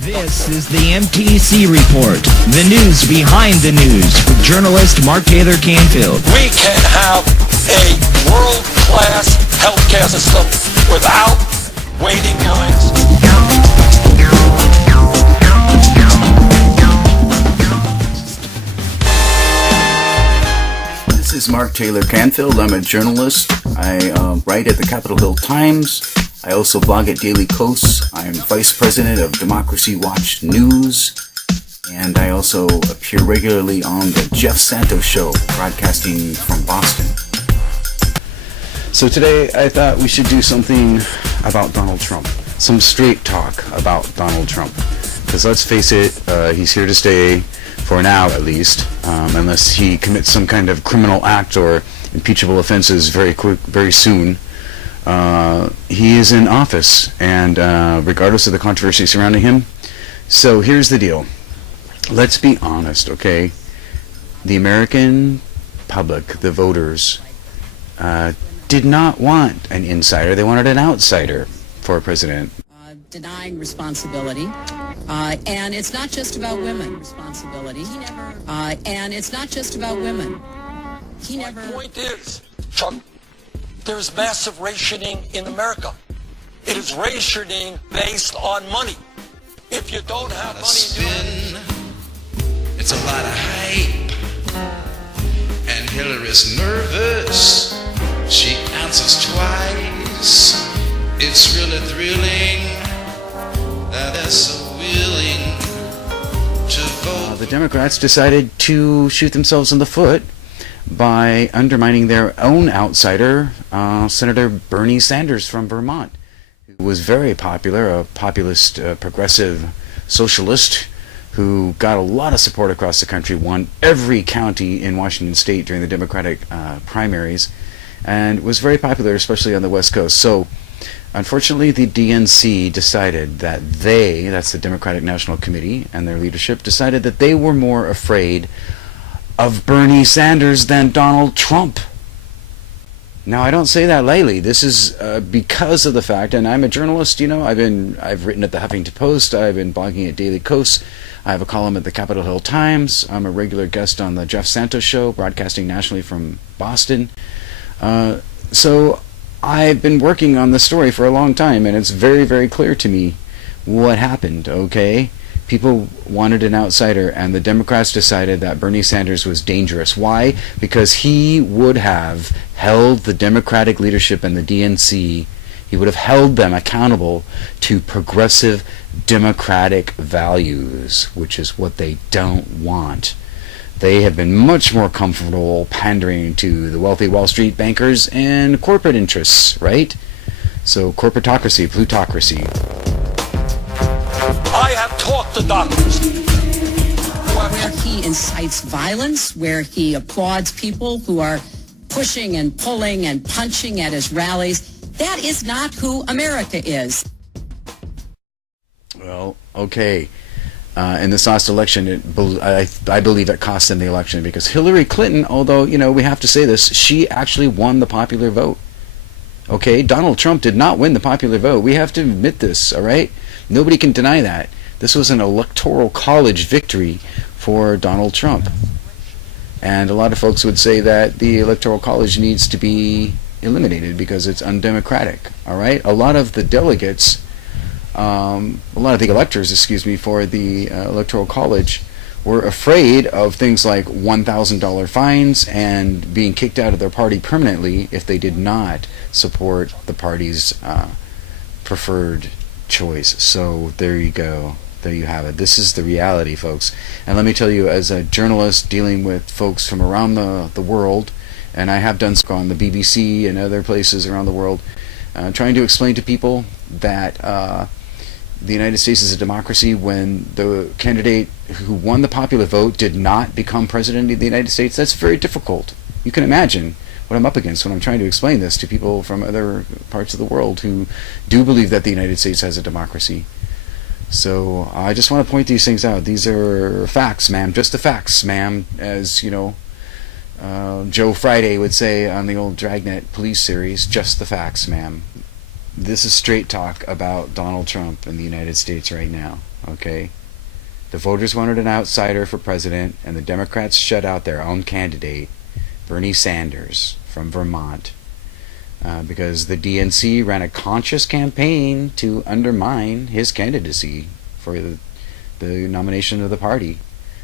This is the MTC Report, the news behind the news, with journalist Mark Taylor-Canfield. We can have a world-class healthcare system without waiting lines. This is Mark Taylor-Canfield. I'm a journalist. I write at the Capitol Hill Times. I also blog at Daily Kos. I'm vice president of Democracy Watch News. And I also appear regularly on the Jeff Santos Show, broadcasting from Boston. So today I thought we should do something about Donald Trump. Some straight talk about Donald Trump. Because let's face it, he's here to stay, for now at least, unless he commits some kind of criminal act or impeachable offenses very soon. He is in office, and regardless of the controversy surrounding him. So here's the deal. Let's be honest, okay? The American public, the voters, did not want an insider. They wanted an outsider for president. Denying responsibility, and it's not just about women. Responsibility. And it's not just about women. My point is, Chuck, there's massive rationing in America. It is rationing based on money. If you don't have money, it's a lot of hype, and Hillary's nervous. She answers twice. It's really thrilling that they're so willing to vote. The Democrats decided to shoot themselves in the foot by undermining their own outsider, Senator Bernie Sanders from Vermont, who was very popular, a populist, progressive socialist who got a lot of support across the country, won every county in Washington state during the Democratic primaries, and was very popular, especially on the West Coast. So, unfortunately, the DNC decided that that's the Democratic National Committee, and their leadership decided that they were more afraid of Bernie Sanders than Donald Trump. Now, I don't say that lightly. This is because of the fact, and I'm a journalist, you know, I've written at the Huffington Post, I've been blogging at Daily Kos, I have a column at the Capitol Hill Times, I'm a regular guest on the Jeff Santos Show, broadcasting nationally from Boston. So I've been working on this story for a long time, and it's very, very clear to me what happened, okay? People wanted an outsider, and the Democrats decided that Bernie Sanders was dangerous. Why? Because he would have held the Democratic leadership and the DNC, he would have held them accountable to progressive democratic values, which is what they don't want. They have been much more comfortable pandering to the wealthy Wall Street bankers and corporate interests, right? So corporatocracy, plutocracy. I have talked to doctors. Where he incites violence, where he applauds people who are pushing and pulling and punching at his rallies. That is not who America is. Well, okay. In this last election, I believe it cost them the election, because Hillary Clinton, although, you know, we have to say this, she actually won the popular vote. Okay, Donald Trump did not win the popular vote. We have to admit this, all right? Nobody can deny that. This was an electoral college victory for Donald Trump. And a lot of folks would say that the electoral college needs to be eliminated because it's undemocratic, all right? A lot of the delegates, a lot of the electors, for the electoral college were afraid of things like $1,000 fines and being kicked out of their party permanently if they did not support the party's preferred choice. So there you go. There you have it. This is the reality, folks. And let me tell you, as a journalist dealing with folks from around the world, and I have done so on the BBC and other places around the world, trying to explain to people that the United States is a democracy when the candidate who won the popular vote did not become president of the United States. That's very difficult. You can imagine what I'm up against when I'm trying to explain this to people from other parts of the world who do believe that the United States has a democracy. So I just want to point these things out. These are facts, ma'am. Just the facts, ma'am. As you know, Joe Friday would say on the old Dragnet police series, just the facts, ma'am. This is straight talk about Donald Trump in the United States right now, okay? The voters wanted an outsider for president, and the Democrats shut out their own candidate, Bernie Sanders, from Vermont, because the DNC ran a conscious campaign to undermine his candidacy for the nomination of the party.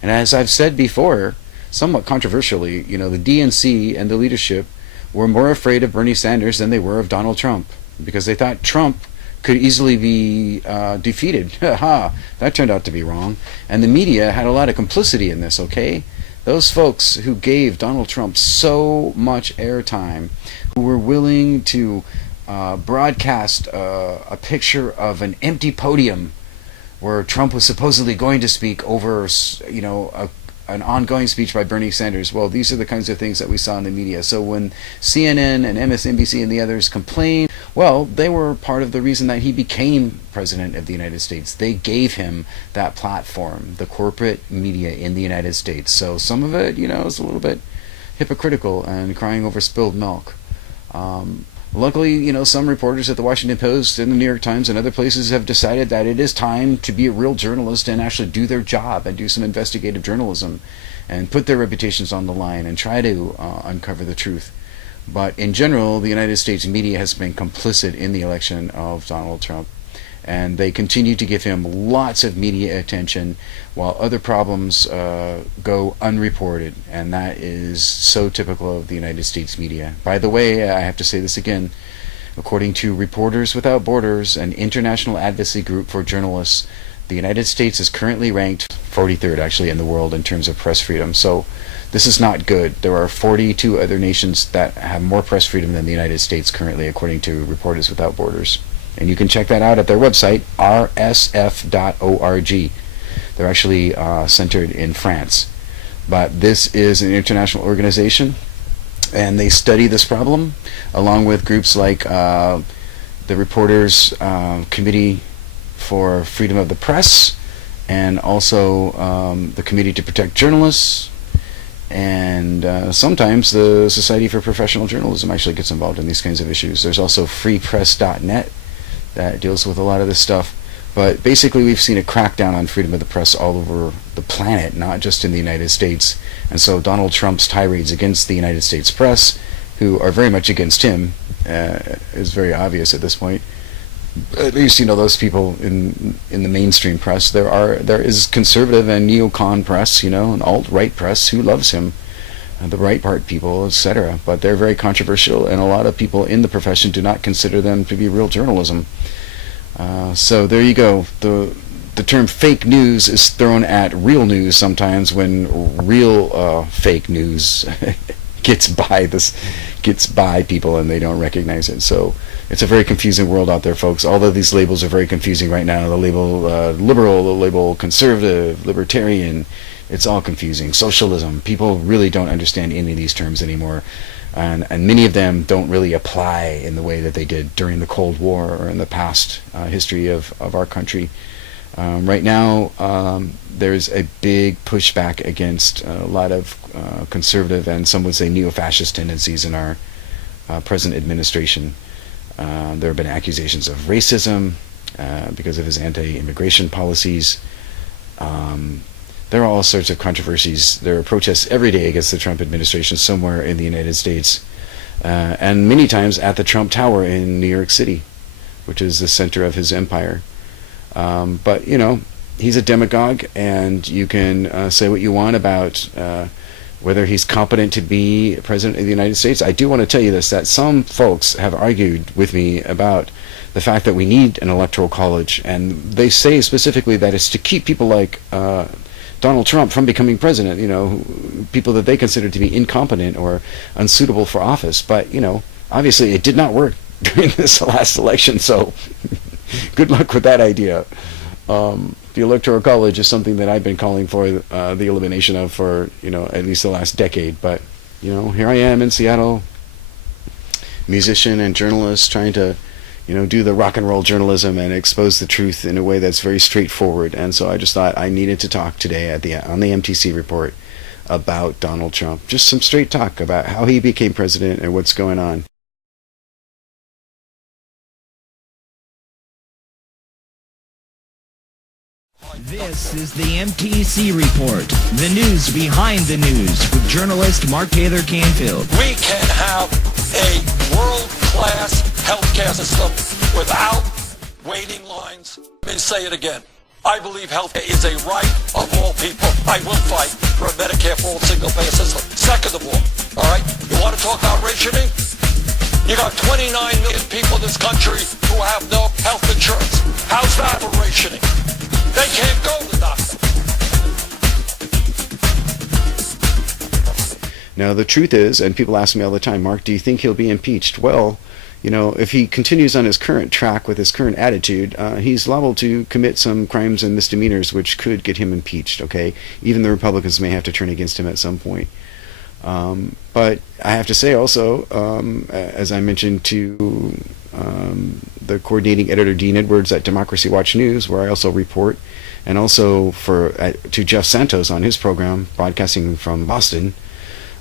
And as I've said before, somewhat controversially, the DNC and the leadership were more afraid of Bernie Sanders than they were of Donald Trump, because they thought Trump could easily be defeated. Ha! That turned out to be wrong. And the media had a lot of complicity in this, okay? Those folks who gave Donald Trump so much airtime, who were willing to broadcast a picture of an empty podium where Trump was supposedly going to speak over, an ongoing speech by Bernie Sanders. Well, these are the kinds of things that we saw in the media. So when CNN and MSNBC and the others complained, well, they were part of the reason that he became president of the United States. They gave him that platform, the corporate media in the United States. So some of it, is a little bit hypocritical and crying over spilled milk. Luckily, some reporters at the Washington Post and the New York Times and other places have decided that it is time to be a real journalist and actually do their job and do some investigative journalism and put their reputations on the line and try to uncover the truth. But in general, the United States media has been complicit in the election of Donald Trump. And they continue to give him lots of media attention while other problems go unreported. And that is so typical of the United States media. By the way, I have to say this again. According to Reporters Without Borders, an international advocacy group for journalists, the United States is currently ranked 43rd, actually, in the world in terms of press freedom. So this is not good. There are 42 other nations that have more press freedom than the United States currently, according to Reporters Without Borders. And you can check that out at their website, rsf.org. They're actually centered in France. But this is an international organization, and they study this problem, along with groups like the Reporters Committee for Freedom of the Press, and also the Committee to Protect Journalists, and sometimes the Society for Professional Journalism actually gets involved in these kinds of issues. There's also freepress.net that deals with a lot of this stuff. But basically, we've seen a crackdown on freedom of the press all over the planet, not just in the United States. And so Donald Trump's tirades against the United States press, who are very much against him, is very obvious at this point. At least, those people in the mainstream press. There is conservative and neocon press, and alt-right press who loves him. The Breitbart people, etc. But they're very controversial, and a lot of people in the profession do not consider them to be real journalism. So there you go. The term fake news is thrown at real news sometimes when real fake news gets by people and they don't recognize it. So it's a very confusing world out there, folks. All of these labels are very confusing right now. The label liberal, the label conservative, libertarian. It's all confusing. Socialism. People really don't understand any of these terms anymore. And many of them don't really apply in the way that they did during the Cold War or in the past history of our country. Right now, there's a big pushback against a lot of conservative and some would say neo-fascist tendencies in our present administration. There have been accusations of racism because of his anti-immigration policies. There are all sorts of controversies. There are protests every day against the Trump administration somewhere in the United States, and many times at the Trump Tower in New York City, which is the center of his empire. But he's a demagogue, and you can say what you want about whether he's competent to be president of the United States. I do want to tell you this, that some folks have argued with me about the fact that we need an electoral college, and they say specifically that it's to keep people like Donald Trump from becoming president, people that they consider to be incompetent or unsuitable for office. But, obviously it did not work during this last election, so good luck with that idea. The Electoral College is something that I've been calling for the elimination of for, at least the last decade. But, here I am in Seattle, musician and journalist, trying to do the rock and roll journalism and expose the truth in a way that's very straightforward. And so I just thought I needed to talk today on the MTC report about Donald Trump. Just some straight talk about how he became president and what's going on. This is the MTC Report, the news behind the news, with journalist Mark Taylor-Canfield. We can have a world-class healthcare system without waiting lines. Let me say it again. I believe healthcare is a right of all people. I will fight for a Medicare for all single-payer system. Second of all right, you want to talk about rationing? You got 29 million people in this country who have no health insurance. How's that for rationing? They can't go to the doctor. Now, the truth is, and people ask me all the time, Mark, do you think he'll be impeached? Well, you know, if he continues on his current track with his current attitude, he's liable to commit some crimes and misdemeanors which could get him impeached, okay? Even the Republicans may have to turn against him at some point. But I have to say also, as I mentioned to the coordinating editor, Dean Edwards, at Democracy Watch News, where I also report, and also to Jeff Santos on his program, broadcasting from Boston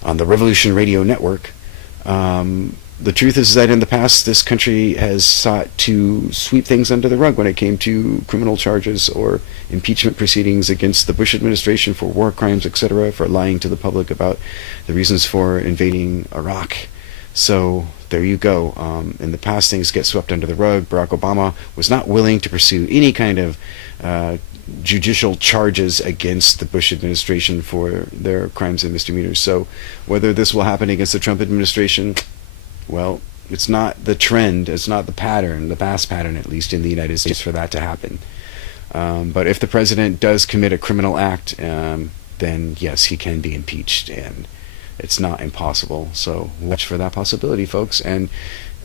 on the Revolution Radio Network, the truth is that in the past, this country has sought to sweep things under the rug when it came to criminal charges or impeachment proceedings against the Bush administration for war crimes, etc., for lying to the public about the reasons for invading Iraq. So there you go. In the past, things get swept under the rug. Barack Obama was not willing to pursue any kind of judicial charges against the Bush administration for their crimes and misdemeanors. So whether this will happen against the Trump administration, well, it's not the trend, it's not the pattern, the past pattern at least in the United States, for that to happen. But if the president does commit a criminal act, then yes, he can be impeached, and it's not impossible. So watch for that possibility, folks. And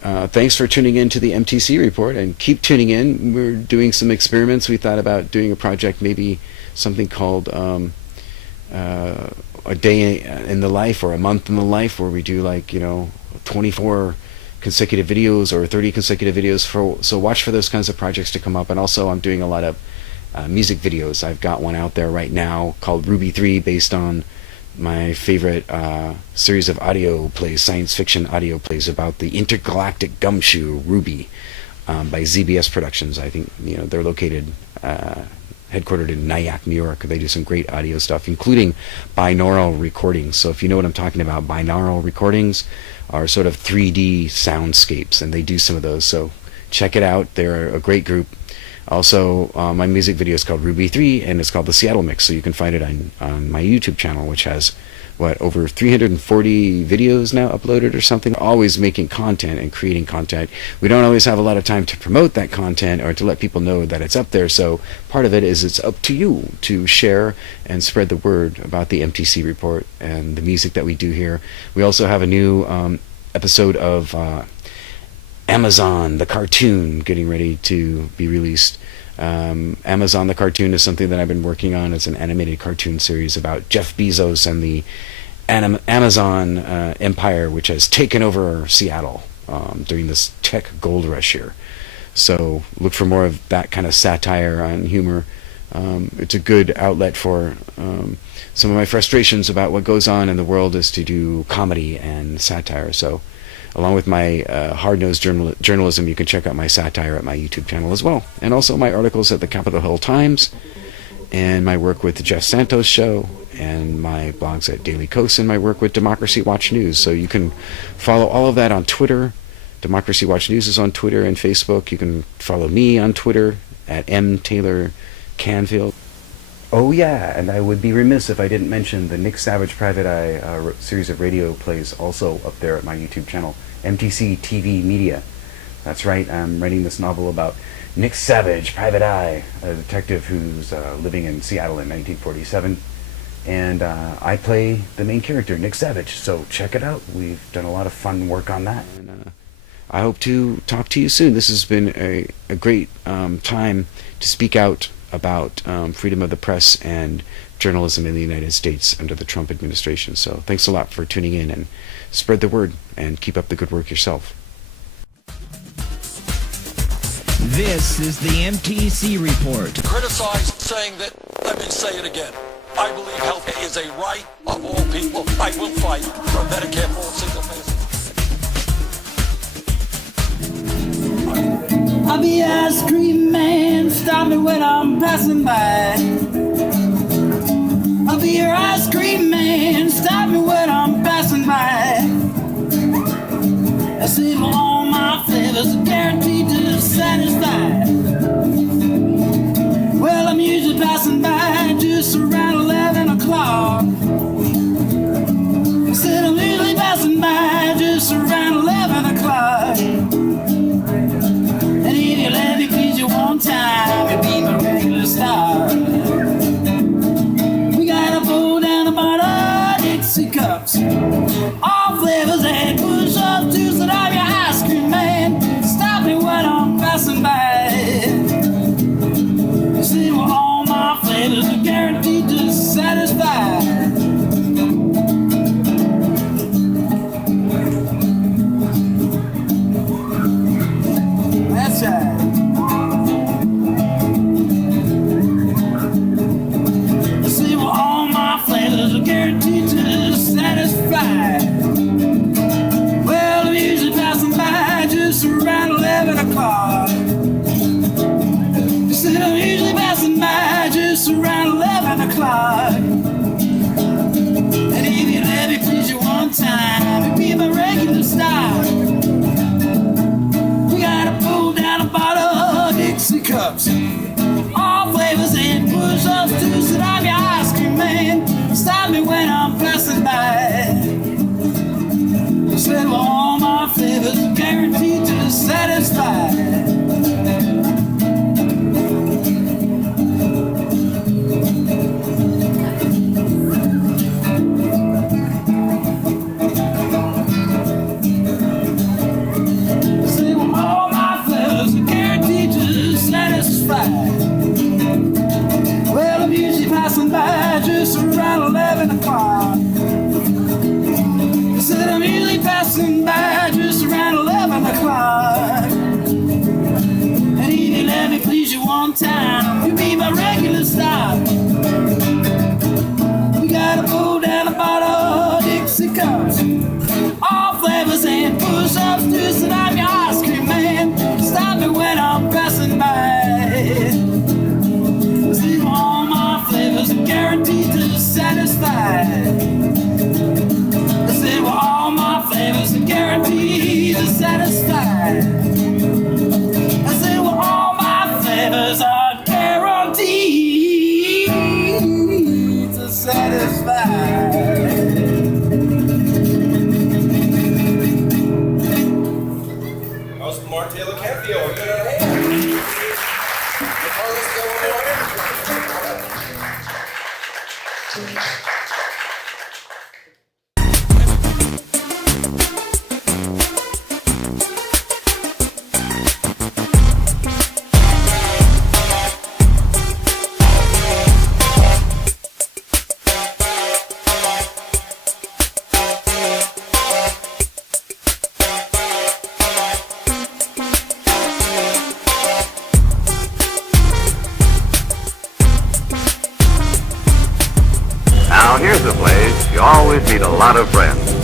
thanks for tuning in to the MTC Report, and keep tuning in. We're doing some experiments. We thought about doing a project, maybe something called a day in the life or a month in the life, where we do, like, 24 consecutive videos or 30 consecutive videos. So watch for those kinds of projects to come up. And also, I'm doing a lot of music videos. I've got one out there right now called Ruby 3, based on my favorite series of audio plays, science fiction audio plays, about the intergalactic gumshoe Ruby, by ZBS Productions. I think they're located headquartered in Nyack, New York. They do some great audio stuff, including binaural recordings. So if you know what I'm talking about, binaural recordings are sort of 3D soundscapes, and they do some of those. So check it out. They're a great group. Also, my music video is called Ruby 3, and it's called The Seattle Mix. So you can find it on my YouTube channel, which has, over 340 videos now uploaded or something. Always making content and creating content. We don't always have a lot of time to promote that content or to let people know that it's up there. So part of it is it's up to you to share and spread the word about the MTC Report and the music that we do here. We also have a new episode of Amazon, the cartoon, getting ready to be released. Amazon, the cartoon, is something that I've been working on. It's an animated cartoon series about Jeff Bezos and the Amazon empire, which has taken over Seattle during this tech gold rush here. So look for more of that kind of satire and humor. It's a good outlet for some of my frustrations about what goes on in the world, is to do comedy and satire. So along with my hard-nosed journalism, you can check out my satire at my YouTube channel as well. And also my articles at the Capitol Hill Times, and my work with the Jeff Santos Show, and my blogs at Daily Kos, and my work with Democracy Watch News. So you can follow all of that on Twitter. Democracy Watch News is on Twitter and Facebook. You can follow me on Twitter at Taylor-Canfield. Oh yeah, and I would be remiss if I didn't mention the Nick Savage Private Eye series of radio plays, also up there at my YouTube channel, MTC TV Media. That's right, I'm writing this novel about Nick Savage, Private Eye, a detective who's living in Seattle in 1947. And I play the main character, Nick Savage, so check it out. We've done a lot of fun work on that. And I hope to talk to you soon. This has been a great time to speak out about freedom of the press and journalism in the United States under the Trump administration. So thanks a lot for tuning in, and spread the word, and keep up the good work yourself. This is the MTC Report. Criticize saying that, let me say it again. I believe health is a right of all people. I will fight for Medicare for all single payers. I'll be ice cream man. stop me when I'm passing by. I'll be your ice cream man, stop me when I'm passing by. I said, well, all my flavors are guaranteed to satisfy. Well, I'm usually passing by just around 11 o'clock. I said, I'm usually passing by just around 11 o'clock. And if you let me please you one time, you'll be my regular star. We gotta pull down the bottle Dixie cups, all flavors and push-ups too, so I'm your ice cream man. Stop me when I'm passing by. You see, well, all my flavors are guaranteed to satisfy. That's right. You see, well, all my flavors are guaranteed to satisfy. Well, I'm usually passing by just around 11 o'clock. You said I'm usually passing by just around 11 o'clock. And if you let me please you one time, you'll be my regular star. We gotta pull down a bottle of Dixie cups, all flavors and push-ups too, so I'm your ice cream man. Stop me when I'm passing by. I said, well, all my flavors are guaranteed to satisfy. Well, I'm usually passing by just around 11 o'clock. I said I'm usually passing by just around 11 o'clock. And if you let me please you one time, you'll be my regular stop. We gotta pull down a bottle of Dixie cups, all flavors and push-ups too, so I'm your ice cream man. Stop me when I'm passing by. See, all my flavors are guaranteed to satisfy. I said, well, all my flavors are guaranteed to satisfy. I said, well, all my flavors are guaranteed to satisfy. Host Mark Taylor-Canfield. Now here's a place you always need a lot of friends.